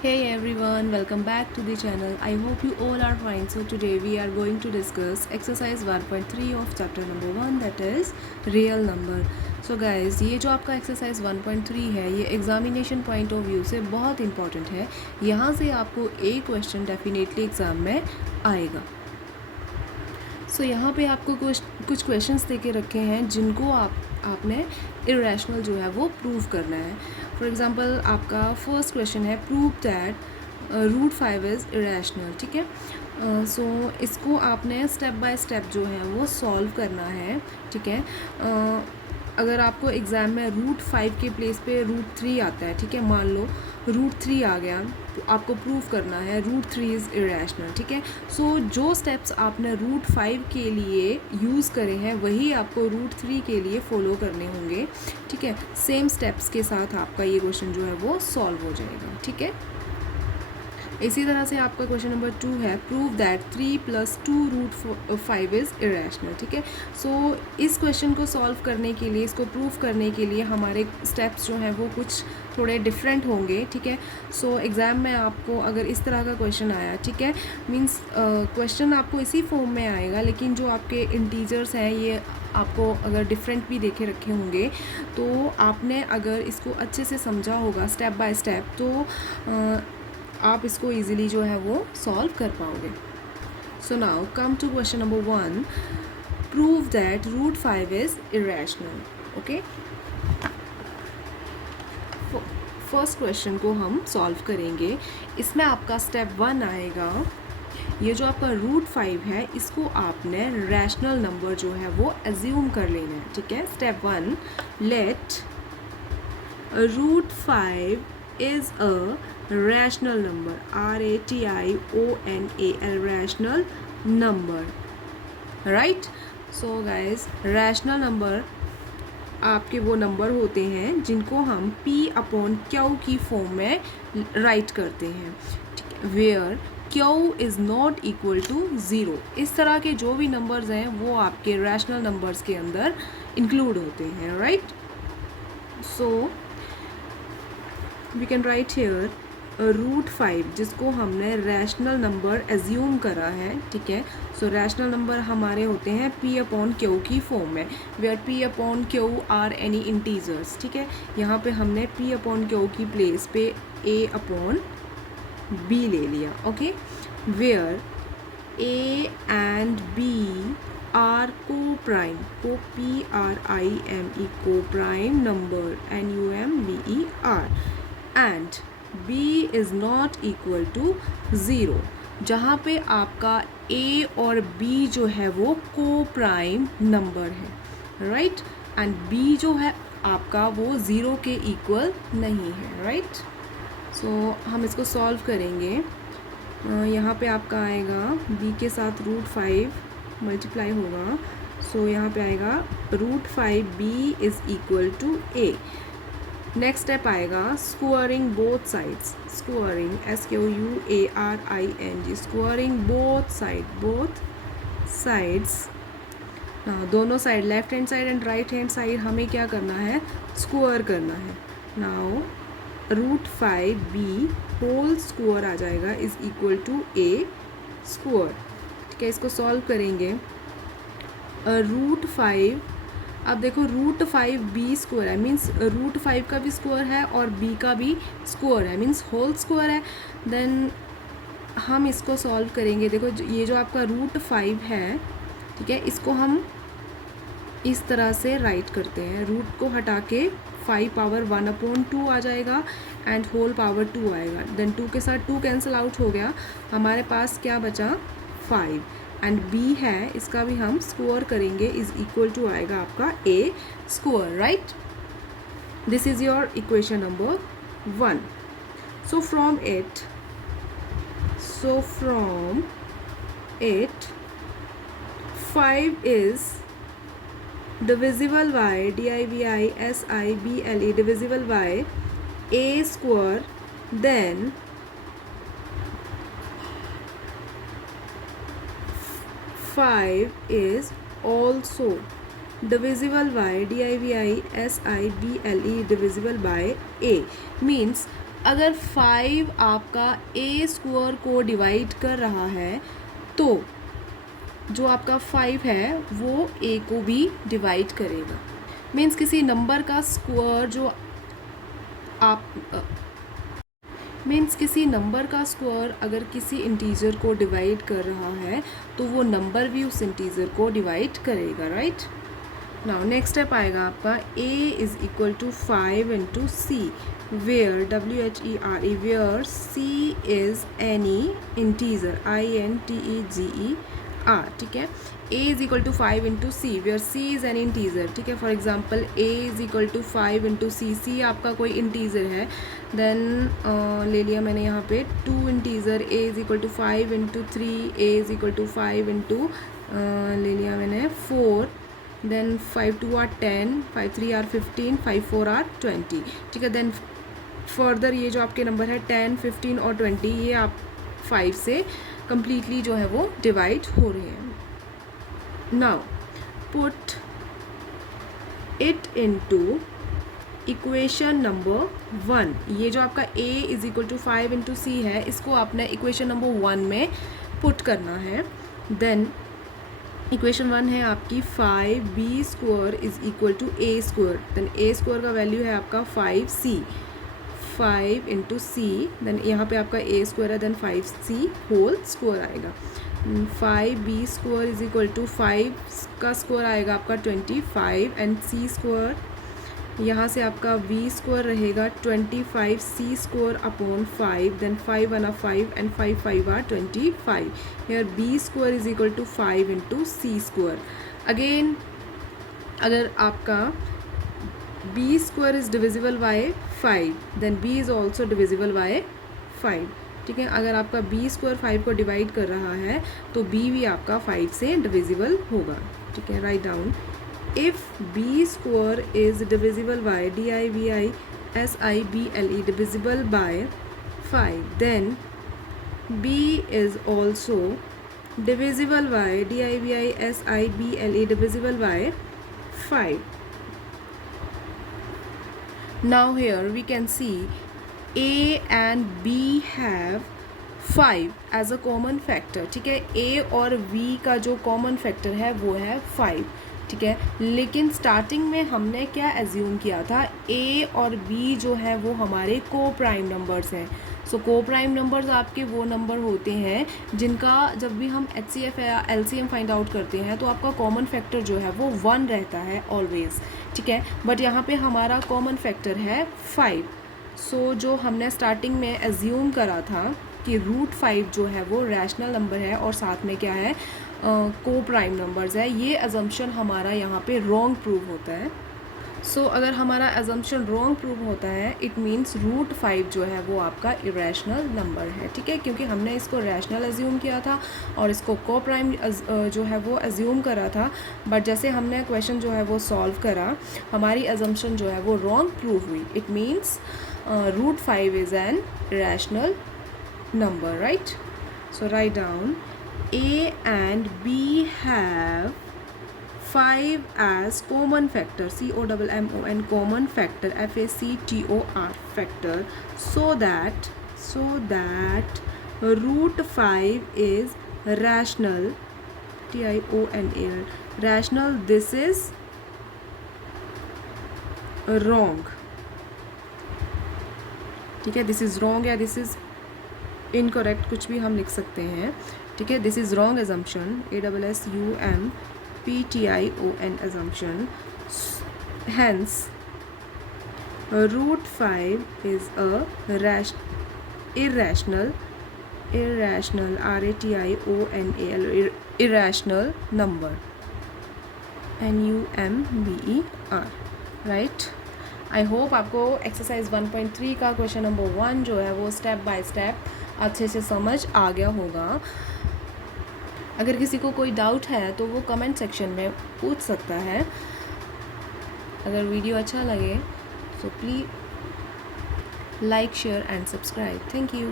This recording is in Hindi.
Hey everyone, welcome back to the channel. I hope you all are fine. So today we are going to discuss exercise 1.3 of chapter number 1, that is real number. So guys, ये जो आपका exercise 1.3 है ये एग्जामिनेशन पॉइंट ऑफ व्यू से बहुत इंपॉर्टेंट है. यहाँ से आपको एक क्वेश्चन डेफिनेटली एग्ज़ाम में आएगा. सो यहाँ पे आपको कुछ क्वेश्चंस दे के रखे हैं जिनको आपने इरेशनल जो है वो प्रूव करना है. फॉर एग्ज़ाम्पल आपका फर्स्ट क्वेश्चन है prove that root 5 is irrational. ठीक है. सो इसको आपने स्टेप बाय स्टेप जो है वो सॉल्व करना है. ठीक है. अगर आपको एग्ज़ाम में रूट 5 के प्लेस पे रूट 3 आता है, ठीक है, मान लो रूट 3 आ गया तो आपको प्रूव करना है रूट 3 इज़ इरेशनल. ठीक है. सो जो स्टेप्स आपने रूट 5 के लिए यूज़ करे हैं वही आपको रूट 3 के लिए फॉलो करने होंगे. ठीक है. सेम स्टेप्स के साथ आपका ये क्वेश्चन जो है वो सॉल्व हो जाएगा. ठीक है. इसी तरह से आपका क्वेश्चन नंबर 2 है prove that 3 + 2 root 5 is irrational. ठीक है. सो इस क्वेश्चन को सॉल्व करने के लिए, इसको प्रूव करने के लिए हमारे स्टेप्स जो हैं वो कुछ थोड़े डिफरेंट होंगे. ठीक है. सो एग्ज़ाम में आपको अगर इस तरह का क्वेश्चन आया, ठीक है, मीन्स क्वेश्चन आपको इसी फॉर्म में आएगा लेकिन जो आपके इंटीजर्स हैं ये आपको अगर डिफरेंट भी देखे रखे होंगे तो आपने अगर इसको अच्छे से समझा होगा स्टेप बाय स्टेप तो आप इसको ईज़िली जो है वो सॉल्व कर पाओगे. So now come to question number 1, prove that root 5 is irrational. Okay. First question को हम सॉल्व करेंगे. इसमें आपका स्टेप 1 आएगा. ये जो आपका रूट 5 है इसको आपने रैशनल नंबर जो है वो एज्यूम कर लेना है. ठीक है. Step 1, let root 5 is a rational number, rational, rational number, right? So guys, rational number आपके वो नंबर होते हैं जिनको हम P/Q की फॉर्म में राइट करते हैं. ठीक है. Where Q is not equal to 0. इस तरह के जो भी नंबर्स हैं वो आपके रैशनल नंबर्स के अंदर इंक्लूड होते हैं, right? So we can write here root 5 जिसको हमने रैशनल नंबर एज्यूम करा है. ठीक है. सो रैशनल नंबर हमारे होते हैं P/Q की फॉर्म में, where P/Q are any integers. ठीक है. यहाँ पे हमने P/Q की प्लेस पे A/B ले लिया. ओके. Where A and B are coprime, co PRIME, coprime number NUMBER, and B is not equal to 0, जहाँ पे आपका A और B जो है वो को प्राइम नंबर है, राइट? एंड B जो है आपका वो 0 के इक्वल नहीं है, राइट? सो हम इसको सॉल्व करेंगे. यहाँ पे आपका आएगा B के साथ रूट 5 मल्टीप्लाई होगा. सो यहाँ पे आएगा root 5B is equal to A. Next step आएगा squaring both sides. Squaring SQUARING, squaring both sides. दोनों side, left hand side and right hand side हमें क्या करना है, स्क्वायर करना है. Now root 5B whole square आ जाएगा is equal to A square. ठीक है. इसको सॉल्व करेंगे. रूट 5, अब देखो रूट 5B स्क्वायर है, मीन्स रूट 5 का भी स्क्वायर है और B का भी स्क्वायर है, मीन्स होल स्क्वायर है. देन हम इसको सॉल्व करेंगे. देखो ये जो आपका रूट 5 है, ठीक है, इसको हम इस तरह से राइट करते हैं. रूट को हटा के 5 पावर 1/2 आ जाएगा एंड होल पावर 2 आएगा. देन 2 के साथ 2 कैंसिल आउट हो गया. हमारे पास क्या बचा, 5. एंड B है, इसका भी हम स्क्वायर करेंगे इज़ इक्वल टू आएगा आपका A square, right? This is your equation number 1. So from it 5 is divisible by DIVISIBLE divisible by A square, then 5 is also divisible by DIVISIBLE divisible by A. Means अगर 5 आपका ए स्क्वायर को डिवाइड कर रहा है तो जो आपका 5 है वो ए को भी डिवाइड करेगा। मीन्स किसी नंबर का स्क्वायर जो आप किसी नंबर का स्क्वायर अगर किसी इंटीजर को डिवाइड कर रहा है तो वो नंबर भी उस इंटीजर को डिवाइड करेगा, राइट। नाउ नेक्स्ट स्टेप आएगा आपका a is equal to 5 into c where WHERE where c is any integer INTEGER, ठीक है। a is equal to 5 into c where c is any integer, ठीक है। For example a is equal to 5 into c आपका कोई इंटीजर है, देन ले लिया मैंने यहाँ पे 2 integer a is equal to 5 into 3, a is equal to 5 into ले लिया मैंने 4, देन 5 2 आर 10, 5 3 आर 15, 5 4 आर 20, ठीक है। देन फर्दर ये जो आपके नंबर है 10, 15 और 20 ये आप 5 से कम्प्लीटली जो है वो डिवाइड हो रहे हैं। Now put it into equation number 1। ये जो आपका a is equal to 5 into c है इसको आपने इक्वेशन नंबर 1 में पुट करना है। देन इक्वेशन 1 है आपकी 5b square is equal to a square, then a square का वैल्यू है आपका 5c, 5 इंटू सी, देन यहाँ पे आपका a स्क्वायर है, देन 5c होल स्क्वायर आएगा। 5b square is equal to 5 का स्क्वायर आएगा आपका 25 एंड c स्क्वायर यहाँ से आपका v स्क्वायर रहेगा 25c square upon 5, then 5 1 5 and 5 5 are 25, here b square is equal to 5 into c square. Again अगर आपका b square is divisible by 5, then b is also divisible by 5, ठीक है। अगर आपका b स्क्वायर 5 को डिवाइड कर रहा है तो b भी आपका 5 से डिविजिबल होगा, ठीक है। Write down if b square is divisible by DIVISIBLE divisible by 5, then b is also divisible by DIVISIBLE divisible by 5. Now here we can see a and b have 5 as a common factor, ठीक है। a और b का जो कॉमन फैक्टर है वो है 5, ठीक है। लेकिन स्टार्टिंग में हमने क्या एज्यूम किया था, a और b जो है वो हमारे को प्राइम नंबर्स हैं। सो को प्राइम नंबर्स आपके वो नंबर होते हैं जिनका जब भी हम HCF या LCM फाइंड आउट करते हैं तो आपका कॉमन फैक्टर जो है वो 1 रहता है ऑलवेज़, ठीक है। बट यहाँ पे हमारा कॉमन फैक्टर है 5। सो जो हमने स्टार्टिंग में एज्यूम करा था कि √5 जो है वो रैशनल नंबर है और साथ में क्या है को प्राइम नंबर्स है, ये अजम्पशन हमारा यहाँ पे रॉन्ग प्रूव होता है। सो अगर हमारा अजम्पशन रॉन्ग प्रूव होता है इट मीन्स √5 जो है वो आपका इरेशनल नंबर है, ठीक है। क्योंकि हमने इसको रैशनल एज्यूम किया था और इसको को प्राइम जो है वो एज्यूम करा था, बट जैसे हमने क्वेश्चन जो है वो सॉल्व करा हमारी अजम्पशन जो है वो रॉन्ग प्रूव हुई। It means √5 is an rational number, right? So write down a and b have 5 as common factor, COMMON common factor, FACTOR factor, so that √5 is rational, TIONAL rational, this is wrong, ठीक है। दिस इज़ रॉन्ग या दिस इज़ इनकरेक्ट कुछ भी हम लिख सकते हैं, ठीक है। This is wrong assumption, ASSUMPTION assumption, hence √5 is a irrational RATIONAL irrational number, NUMBER, right. I hope आपको एक्सरसाइज 1.3 का क्वेश्चन नंबर 1 जो है वो स्टेप बाय स्टेप अच्छे से समझ आ गया होगा। अगर किसी को कोई डाउट है तो वो कमेंट सेक्शन में पूछ सकता है। अगर वीडियो अच्छा लगे तो please like share and subscribe. Thank you.